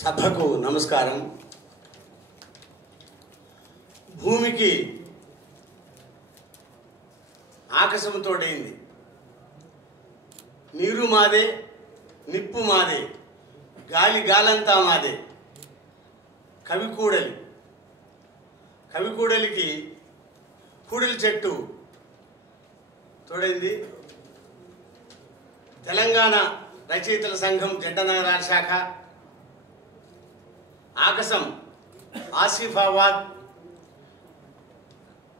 సభకు నమస్కారం. భూమికి ఆకాశం తోడైంది. నీరు మాదే, నిప్పు మాదే, గాలి గాలంతా మాదే. కవికూడలికి కూడలి చెట్టు తోడైంది. తెలంగాణ రచయితల సంఘం జంట నగరాల శాఖ, ఆకాశం ఆసిఫాబాద్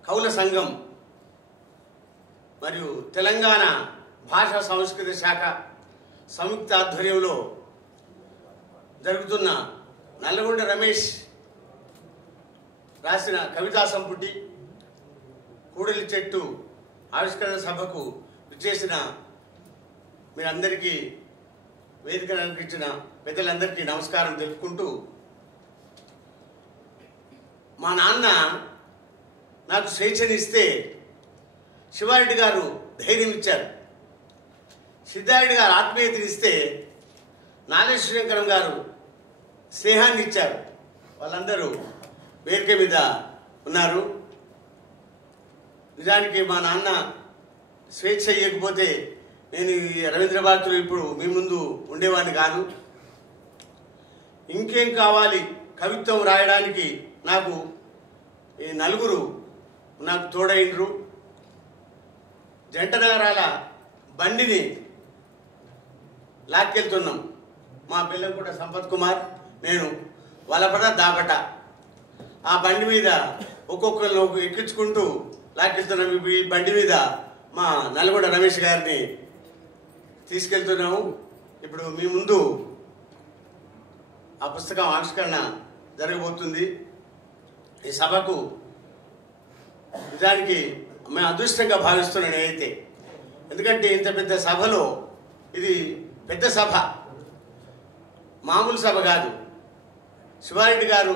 కౌల సంఘం మరియు తెలంగాణ భాషా సంస్కృతి శాఖ సంయుక్త ఆధ్వర్యంలో జరుగుతున్న నల్లగొండ రమేష్ రాసిన కవితా సంపుటి కూడలి చెట్టు ఆవిష్కరణ సభకు విచ్చేసిన మీరందరికీ వేదిక అలంకరించిన పెద్దలందరికీ నమస్కారం తెలుపుకుంటూ, మా నాన్న నాకు స్వేచ్ఛనిస్తే శివారెడ్డి గారు ధైర్యం ఇచ్చారు. సిద్ధారెడ్డి గారు ఆత్మీయతనిస్తే నాగేశ్వరంకరం గారు స్నేహాన్ని ఇచ్చారు. వాళ్ళందరూ వేదిక మీద ఉన్నారు. నిజానికి మా నాన్న స్వేచ్ఛ ఇవ్వకపోతే నేను ఈ రవీంద్ర భారతిలో ఇప్పుడు మీ ముందు ఉండేవాడిని కాదు. ఇంకేం కావాలి కవిత్వం రాయడానికి? నాకు ఈ నలుగురు నాకు తోడైండ్రు. జంట నగరాల బండిని లాక్కెళ్తున్నాం. మా పిల్లలు కూడా సంపత్ కుమార్, నేను వలపట దాపట ఆ బండి మీద ఒక్కొక్కరు ఎక్కించుకుంటూ లాక్కెళ్తున్నాం. ఈ బండి మీద మా నల్గొండ రమేష్ గారిని తీసుకెళ్తున్నాము. ఇప్పుడు మీ ముందు ఆ పుస్తకం ఆవిష్కరణ జరగబోతుంది. ఈ సభకు నిజానికి మేము అదృష్టంగా భావిస్తున్నాను నేనైతే. ఎందుకంటే ఇంత పెద్ద సభలో, ఇది పెద్ద సభ, మామూలు సభ కాదు. శివారెడ్డి గారు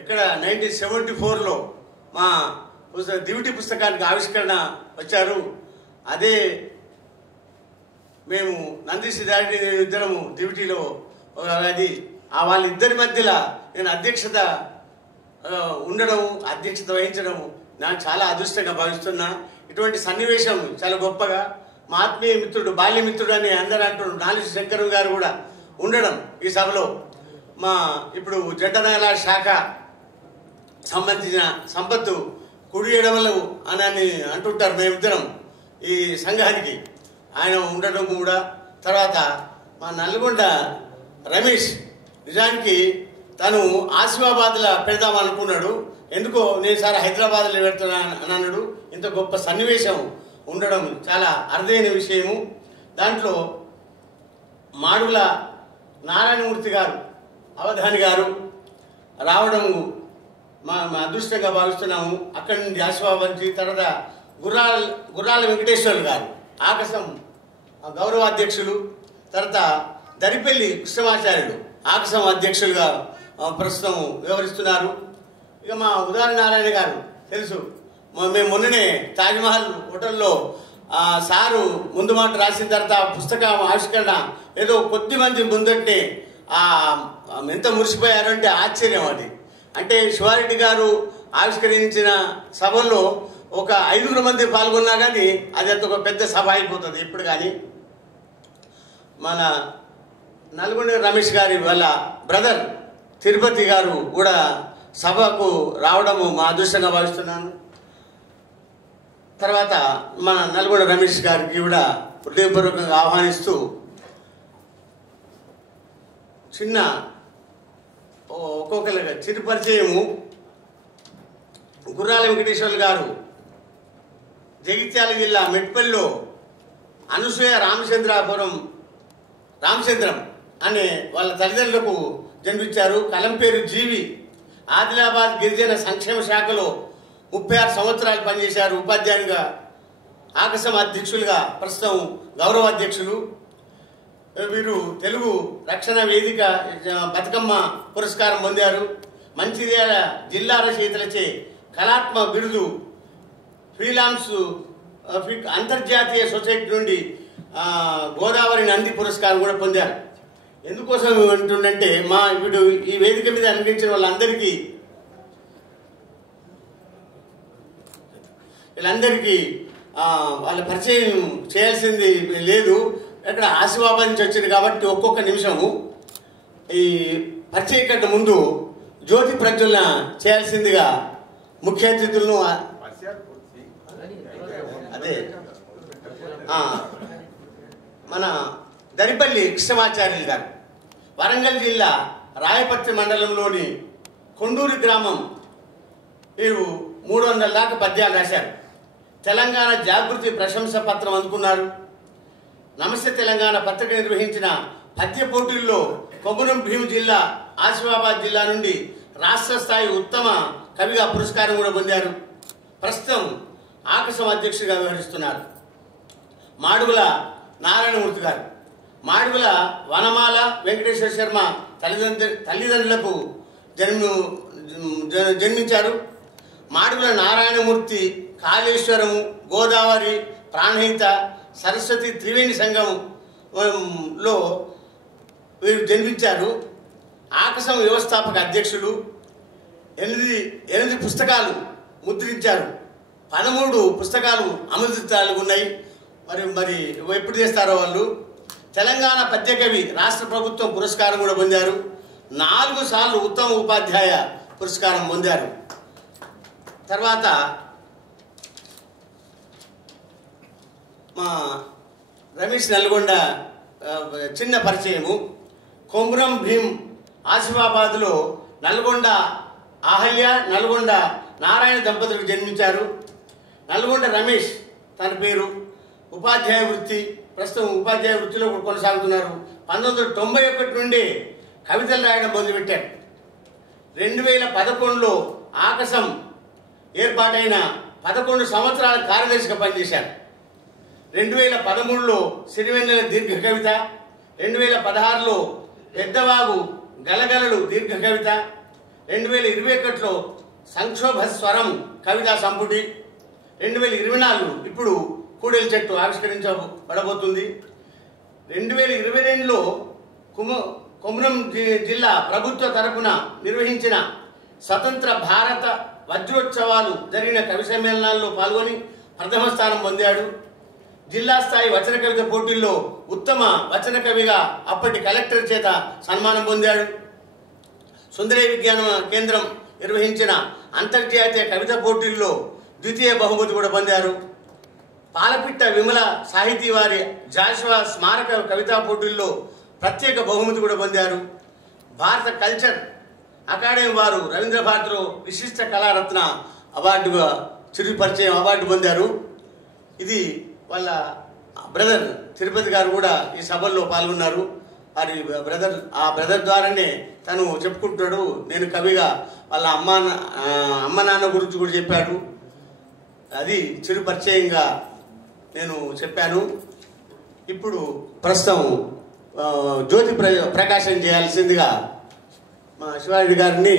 ఎక్కడ 1974లో మా దివిటి పుస్తకానికి ఆవిష్కరణ వచ్చారు. అదే మేము నంది సిద్ధారెడ్డి ఇద్దరము దివిటిలో అది వాళ్ళిద్దరి మధ్యలో నేను అధ్యక్షత వహించడం నాకు చాలా అదృష్టంగా భావిస్తున్నా. ఇటువంటి సన్నివేశం చాలా గొప్పగా మా ఆత్మీయ మిత్రుడు, బాల్యమిత్రుడు అని అందరూ అంటున్నారు నాలుగు శంకరం గారు కూడా ఉండడం ఈ సభలో. మా ఇప్పుడు జంట నగరాల శాఖ సంబంధించిన సంపత్తు కుడి ఎడమలు అని అంటుంటారు మేమిద్దరం ఈ సంఘానికి. ఆయన ఉండడం కూడా, తర్వాత మా నల్గొండ రమేష్ నిజానికి తను ఆసిఫాబాద్లో పెడదామనుకున్నాడు. ఎందుకో నేను సార్ హైదరాబాద్లో పెడుతున్నా అని అన్నాడు. ఇంత గొప్ప సన్నివేశం ఉండడం చాలా అరుదైన విషయము. దాంట్లో మాడుగుల నారాయణమూర్తి గారు, అవధాని గారు రావడం మా అదృష్టంగా భావిస్తున్నాము. అక్కడి నుండి ఆసిఫాబాద్ నుంచి, తర్వాత గుర్రాల వెంకటేశ్వర్లు గారు ఆకాశం గౌరవాధ్యక్షులు, తర్వాత దరిపల్లి కృష్ణమాచార్యుడు ఆకాశం అధ్యక్షులుగా ప్రస్తుతం వ్యవహరిస్తున్నారు. ఇక మా ఉదార నారాయణ గారు తెలుసు, మేము మొన్ననే తాజ్మహల్ హోటల్లో సారు ముందు మాట రాసిన తర్వాత పుస్తకం ఆవిష్కరణ ఏదో కొద్ది మంది ముందంటే ఎంత మురిసిపోయారంటే ఆశ్చర్యం. అది అంటే శివారెడ్డి గారు ఆవిష్కరించిన సభల్లో ఒక 5 మంది పాల్గొన్నా కానీ అది అంత ఒక పెద్ద సభ అయిపోతుంది ఇప్పుడు. కానీ మన నల్గొండ రమేష్ గారి వాళ్ళ బ్రదర్ తిరుపతి గారు కూడా సభకు రావడము మా అదృష్టంగా భావిస్తున్నాను. తర్వాత మన నల్గొండ రమేష్ గారికి కూడా హృదయపూర్వకంగా ఆహ్వానిస్తూ చిన్న ఒక్కొక్కరిగా చిరు పరిచయము. గుర్రాల వెంకటేశ్వర్లు గారు జగిత్యాల జిల్లా మెట్పల్లిలో అనసూయ రామచంద్రం అనే వాళ్ళ తల్లిదండ్రులకు జన్మించారు. కలం పేరు జీవి. ఆదిలాబాద్ గిరిజన సంక్షేమ శాఖలో 36 సంవత్సరాలు పనిచేశారు ఉపాధ్యాయునిగా. ఆకాశం అధ్యక్షులుగా ప్రస్తుతం గౌరవాధ్యక్షులు. వీరు తెలుగు రక్షణ వేదిక బతుకమ్మ పురస్కారం పొందారు. మంచిర్యాల జిల్లా రచయితలచే కళాత్మక బిరుదు, ఫ్రీలాన్స్ అంతర్జాతీయ సొసైటీ నుండి గోదావరి నంది పురస్కారం కూడా పొందారు. ఎందుకోసం అంటుండంటే మా ఇప్పుడు ఈ వేదిక మీద అనిపించిన వీళ్ళందరికీ వాళ్ళ పరిచయం చేయాల్సింది లేదు. ఇక్కడ ఆశీర్వాదం నుంచి వచ్చింది కాబట్టి ఒక్కొక్క నిమిషము ఈ పరిచయం కంటే ముందు జ్యోతి ప్రజ్వలన చేయాల్సిందిగా ముఖ్య అతిథులను అదే మన దరిపల్లి కృష్ణమాచార్యులు గారు వరంగల్ జిల్లా రాయపత్రి మండలంలోని కొండూరు గ్రామం. వీరు 300 దాకా పద్యాలు రాశారు. తెలంగాణ జాగృతి ప్రశంస పత్రం అందుకున్నారు. నమస్తే తెలంగాణ పత్రిక నిర్వహించిన పద్య పోటీల్లో కొమురం భీం జిల్లా, ఆసిఫాబాద్ జిల్లా నుండి రాష్ట్ర స్థాయి ఉత్తమ కవిగా పురస్కారం కూడా పొందారు. ప్రస్తుతం ఆకాశం అధ్యక్షుడిగా వ్యవహరిస్తున్నారు. మాడుగుల నారాయణమూర్తి గారు మాడుగుల వనమాల వెంకటేశ్వర శర్మ తల్లిదండ్రులకు జన్మించారు. మాడుగుల నారాయణమూర్తి కాళేశ్వరము, గోదావరి, ప్రాణహిత, సరస్వతి త్రివేణి సంఘంలో వీరు జన్మించారు. ఆకాశం వ్యవస్థాపక అధ్యక్షులు. 8 పుస్తకాలు ముద్రించారు. 13 పుస్తకాలు అమృతాలు ఉన్నాయి. మరి ఎప్పుడు చేస్తారో వాళ్ళు. తెలంగాణ పద్యకవి రాష్ట్ర ప్రభుత్వం పురస్కారం కూడా పొందారు. 4 సార్లు ఉత్తమ ఉపాధ్యాయ పురస్కారం పొందారు. తర్వాత మా రమేష్ నల్గొండ చిన్న పరిచయము. కొమురం భీం ఆసిఫాబాద్లో నల్గొండ అహల్య, నల్గొండ నారాయణ దంపతులకు జన్మించారు. నల్గొండ రమేష్ తన పేరు. ఉపాధ్యాయ వృత్తి, ప్రస్తుతం ఉపాధ్యాయ వృత్తిలో కొనసాగుతున్నారు. 1991 నుండి కవితలు రాయడం మొదలుపెట్టారు. 2011లో ఆకాశం ఏర్పాటైన 11 సంవత్సరాల కార్యదర్శిగా పనిచేశారు. 2013లో సిరివెన్నెల దీర్ఘ కవిత, 2016లో పెద్దవాగు గలగలలు దీర్ఘ కవిత, 2021లో సంక్షోభ స్వరం కవితా సంపుటి, 2024 ఇప్పుడు కూడలి చెట్టు ఆవిష్కరించబడబోతుంది. 2022లో కొమురం జిల్లా ప్రభుత్వ తరపున నిర్వహించిన స్వతంత్ర భారత వజ్రోత్సవాలు జరిగిన కవి సమ్మేళనాల్లో పాల్గొని ప్రథమ స్థానం పొందాడు. జిల్లా స్థాయి వచన కవిత పోటీల్లో ఉత్తమ వచన కవిగా అప్పటి కలెక్టర్ చేత సన్మానం పొందాడు. సుందరయ్య విజ్ఞాన కేంద్రం నిర్వహించిన అంతర్జాతీయ కవిత పోటీల్లో ద్వితీయ బహుమతి కూడా పొందారు. పాలపిట్ట విమల సాహితీ వారి జాషువా స్మారక కవితా పోటీల్లో ప్రత్యేక బహుమతి కూడా పొందారు. భారత కల్చర్ అకాడమీ వారు రవీంద్ర భారతిలో విశిష్ట కళారత్న అవార్డుగా చిరు పరిచయం అవార్డు పొందారు. ఇది వాళ్ళ బ్రదర్ తిరుపతి గారు కూడా ఈ సభల్లో పాల్గొన్నారు. వారి ఆ బ్రదర్ ద్వారానే తను చెప్పుకుంటాడు. నేను కవిగా వాళ్ళ అమ్మ నాన్న గురించి కూడా చెప్పాడు. అది చిరు పరిచయంగా నేను చెప్పాను. ఇప్పుడు ప్రస్తుతం జ్యోతి ప్రకాశం చేయాల్సిందిగా మా శివారెడ్డి గారిని